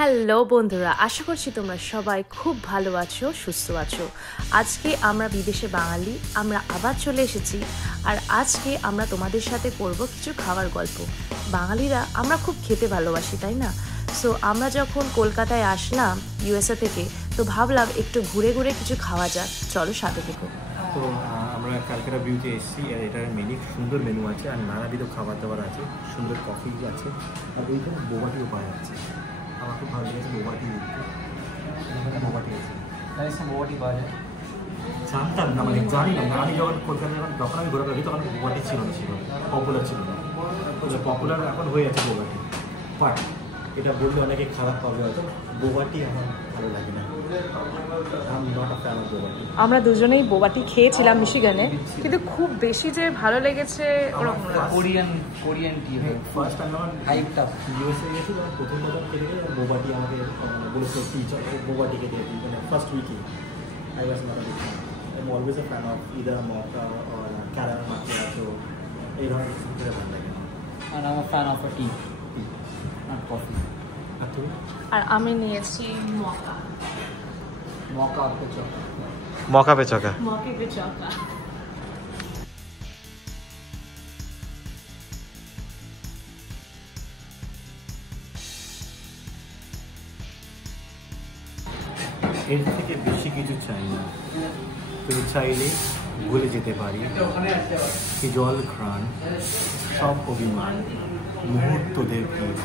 Hello বন্ধুরা, আশা করছি তোমরা সবাই খুব ভালো আছো, সুস্থ আছো। আজকে আমরা বিদেশে বাঙালি, আমরা আবার চলে এসেছি। আর আজকে আমরা তোমাদের সাথে করব কিছু খাওয়ার গল্প। বাঙালিরা আমরা খুব খেতে ভালোবাসি, তাই না? সো আমরা যখন কলকাতায় আসলাম ইউএসএ থেকে, তো ভাবলাম একটু ঘুরে ঘুরে কিছু খাওয়া যাক। চলো সাথে থেকো। তো আমরা ক্যালকাটা ভিউতে এসেছি, আর এটার সুন্দর মেনু আছে, আর নানাবিধ খাবার দাবার আছে, সুন্দর কফি আছে, আর ওইখানে বোবাটিও পাওয়া যাচ্ছে। আমার খুব ভালো লেগেছে বোবাটি দেখতে। এখানে বোবাটি আছে, তাই সব বোবাটি পাওয়া যায়। জানতাম না, মানে জানি না, আমি যখন কলকাতায় যখন আমি ঘোরাঘুরি তখন বোবাটি ছিল না, পপুলার ছিল না। পপুলার এখন হয়ে আছে বোবাটি, বাট এটা বললে অনেকে খারাপ পাবে হয়তো, বোবাটি আমার ভালো লাগে না। আমরা দুজনেই বোবাটি খেয়েছিলাম মিশিগানে, কিন্তু খুব বেশি যে ভালো লেগেছে ওরকম না। কোরিয়ান টি ফার্স্ট টাইম আমার হাইপটা ইউএসএ গিয়েছিল, প্রথম প্রথম খেতে গেলে বোবাটি আমাকে বলেছিল বোবাটি খেতে, মানে ফার্স্ট উইকে I was not a big fan. I am always a fan of either mocha or caramel macchiato, এই ধরনের কিছু খেতে ভালো লাগে। আর আমি fan of tea, not coffee. আর তুমি? আর আমি নিয়েছি মকা पे चौका। मौके पे चौका। এর থেকে বেশি কিছু চাই না। তুমি চাইলে ভুলে যেতে পারি জল ঘ্রাণ, সব অভিমান, মুহূর্তদের ভিড়,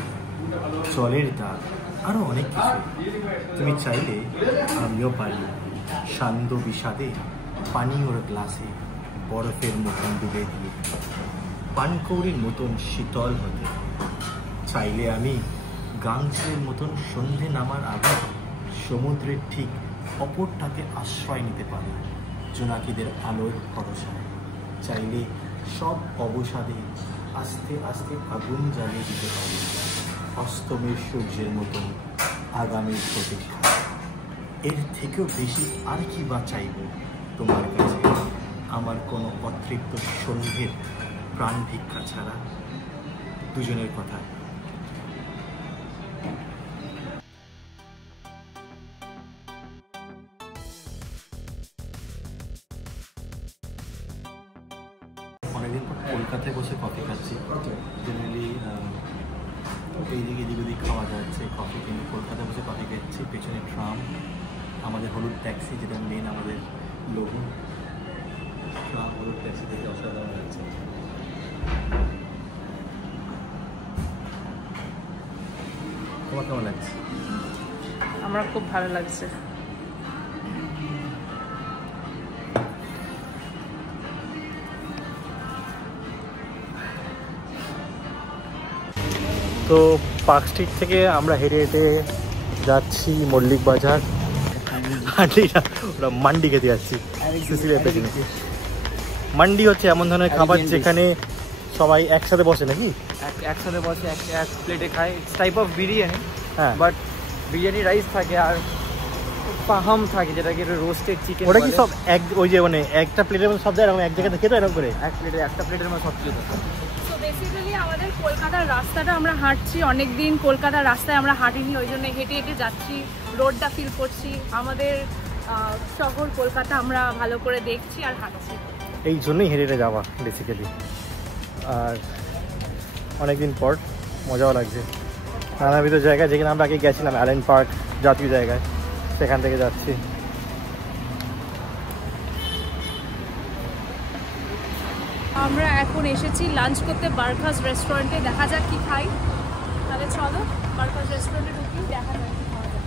জলের দাগ, আরও অনেক কিছু। তুমি চাইলে আমিও পারি শান্ত বিষাদে পানীয়র গ্লাসে বরফের মতন ডুবে দিয়ে, পানকৌড়ির মতন শীতল হতে। চাইলে আমি গাংসের মতন সন্ধে নামার আগে সমুদ্রের ঠিক অপরটাতে আশ্রয় নিতে পারি জোনাকিদের আলোর ভরসায়। চাইলে সব অবসাদে আস্তে আস্তে আগুন জ্বালিয়ে দিতে পারি অস্তমের সূর্যের মতন আগামীর প্রতীক্ষা। এর থেকেও বেশি আর কি বা চাইব তোমার কাছে, আমার কোনো অতৃপ্ত সন্ধ্যের প্রাণ ভিক্ষা ছাড়া। দুজনের কথা। অনেকদিন পর কলকাতায় বসে কফি খাচ্ছি। জেনারেলি এই দিকে এদিক ওদিক খাওয়া যাচ্ছে কফি, কিন্তু কলকাতায় বসে কফি খাচ্ছি। পেছনে ট্রাম, আমাদের হলুদ ট্যাক্সি, যেটা মেন আমাদের লোগো। ট্রাম হলুদ ট্যাক্সি থেকে অসাধারণ যাচ্ছে। তোমার কেমন লাগছে? আমার খুব ভালো লাগছে। তো পার্ক স্ট্রিট থেকে আমরা হেঁটে হেঁটে যাচ্ছি মল্লিক বাজার। ওরা মান্ডি খেতে যাচ্ছি। মান্ডি হচ্ছে এমন ধরনের খাবার যেখানে সবাই একসাথে বসে, নাকি একসাথে বসে এক প্লেটে খায়। টাইপ অফ বিরিয়ানি, হ্যাঁ, বাট বিরিয়ানি রাইস থাকে আর পাহাম থাকে, যেটাকে রোস্টেড চিকেন। ওটা কি সব এক, ওই যে মানে একটা প্লেটের মধ্যে সব জায়গায় এক জায়গাতে খেতে এরকম করে একটা প্লেটের মধ্যে সব কিছু থাকে। তো বেসিক্যালি আমাদের কলকাতার রাস্তাটা আমরা হাঁটছি, অনেক দিন কলকাতার রাস্তায় আমরা হাঁটিনি, ওই জন্য হেঁটে হেঁটে যাচ্ছি, রোডটা ফিল করছি, আমাদের শহর কলকাতা আমরা ভালো করে দেখছি আর হাঁটছি। এই জন্যই হেঁটে হেঁটে যাওয়া বেসিক্যালি। আর অনেকদিন পর মজাও লাগছে। নানাবিধ জায়গায় যেখানে আমরা আগে গেছিলাম, অ্যালেন পার্ক জাতীয় জায়গায়, সেখান থেকে যাচ্ছি। আমরা এখন এসেছি লাঞ্চ করতে বার্কাস রেস্টুরেন্টে। দেখা যাক কি খাই। তাহলে চলো বার্কাস রেস্টুরেন্টে ঢুকি, দেখা যাক কি খাওয়া যায়।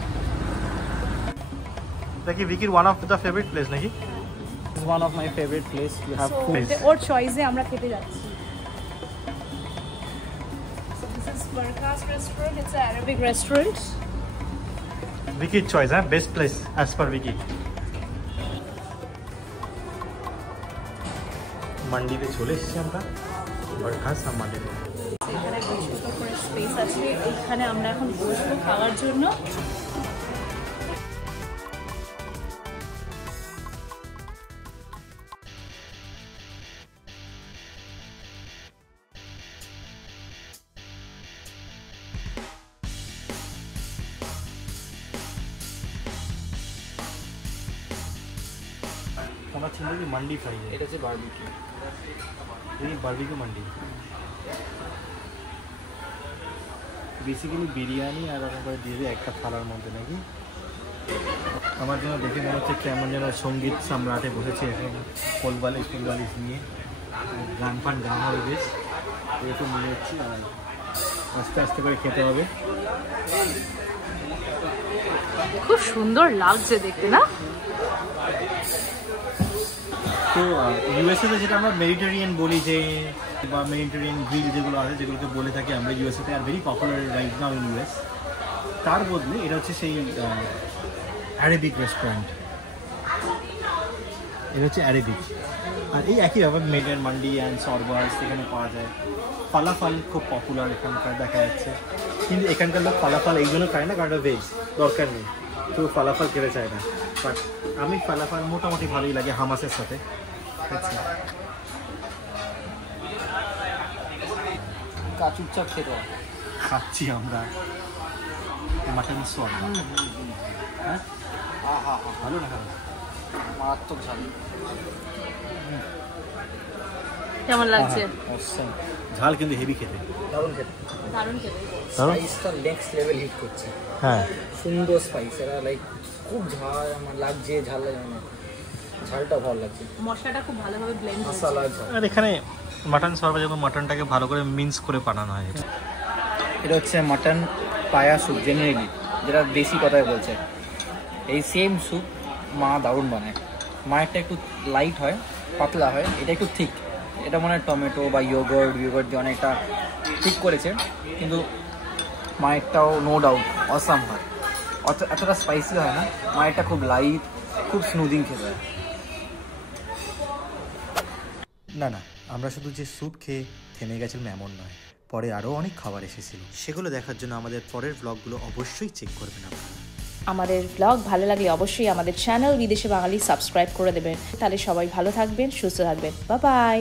দেখি ভিকির one of the favourite place নাকি? It's one of my favorite place. You have food. ওর চয়েসে আমরা খেতে যাচ্ছি। So this is Barkas restaurant. It's an Arabic restaurant. ভিকির চয়েস, হ্যাঁ, best place as per Vicky. মান্ডিতে চলে এসেছি আমরা, বারখাস মান্ডিতে। এখানে বেশ ছোট করে স্পেস আছে, এইখানে আমরা এখন বসবো খাওয়ার জন্য। আমরা চিন্তা করি মান্ডি ফ্রাই, এটা হচ্ছে বারবিকিউ। এই বারবিকিউ মান্ডি বেসিক্যালি বিরিয়ানি আর ওরকম করে দিয়ে দিয়ে একটা থালার মধ্যে নাকি। আমার জন্য দেখে মনে হচ্ছে কেমন যেন সঙ্গীত সম্রাটে বসেছে এখন, ফুলবালিশ নিয়ে গান ফান গান হবে বেশ, এরকম মনে হচ্ছে। আর আস্তে আস্তে করে খেতে হবে। খুব সুন্দর লাগছে দেখতে না? তো ইউএসএতে যেটা আমরা মেডিটেরিয়ান বলি যে, বা মেডিটেরিয়ান গ্রিল যেগুলো আছে যেগুলোকে বলে থাকি আমরা ইউএসএতে, আর very popular right now in US, তার বদলে এটা হচ্ছে সেই অ্যারেবিক রেস্টুরেন্ট। এটা হচ্ছে অ্যারেবিক। আর এই একই ব্যাপার মেডিয়ান মান্ডি অ্যান্ড সরবাস এখানে পাওয়া যায়। ফালাফাল খুব পপুলার এখানকার দেখা যাচ্ছে, কিন্তু এখানকার লোক ফালাফাল এই জন্য খায় না কারণ এটা ভেজ, দরকার নেই, কেউ ফালাফাল খেতে চায় না। বাট আমি ফালাফাল মোটামুটি ভালোই লাগে হামাসের সাথে। আচ্ছা, কাচুর চাপ খেতে হয়। খাচ্ছি আমরা মাটন শর্মা। হ্যাঁ, ভালো না? মারাত্মক ঝাল। কেমন লাগছে? অসম। ঝাল কিন্তু হেভি খেতে, দারুণ খেতে। দারুণ খেতে। স্পাইসটা নেক্সট লেভেল হিট করছে। হ্যাঁ, সুন্দর স্পাইস, এরা লাইক খুব ঝাল আমার লাগছে, ঝাল লাগে না, ঝালটা ভালো লাগছে, মশলাটা খুব ভালোভাবে ব্লেন্ড হয়েছে। মশলা ঝাল। আর এখানে মাটন শর্মা যেমন মাটনটাকে ভালো করে মিন্স করে বানানো হয়। এটা হচ্ছে মাটন পায়া স্যুপ জেনারেলি, যেটা দেশি কথায় বলছে। এই সেম স্যুপ মা দারুণ বানায়। মায়েরটা একটু লাইট হয়, পাতলা হয়, এটা একটু থিক। এটা মনে হয় টমেটো বা ইয়োগার্ট দিয়ে অনেকটা ঠিক করেছে, কিন্তু মায়েরটাও নো ডাউট অসাম হয়। এতটা স্পাইসি হয় না, মায়েরটা খুব লাইট, খুব স্মুদিং খেতে হয়। না না, আমরা শুধু যে স্যুপ খেয়ে থেমে গেছিলাম এমন নয়, পরে আরও অনেক খাবার এসেছিল। সেগুলো দেখার জন্য আমাদের পরের ব্লগগুলো অবশ্যই চেক করবেন আপনারা। আমাদের ব্লগ ভালো লাগলে অবশ্যই আমাদের চ্যানেল বিদেশে বাঙালি সাবস্ক্রাইব করে দেবেন। তাহলে সবাই ভালো থাকবেন, সুস্থ থাকবেন। Bye bye.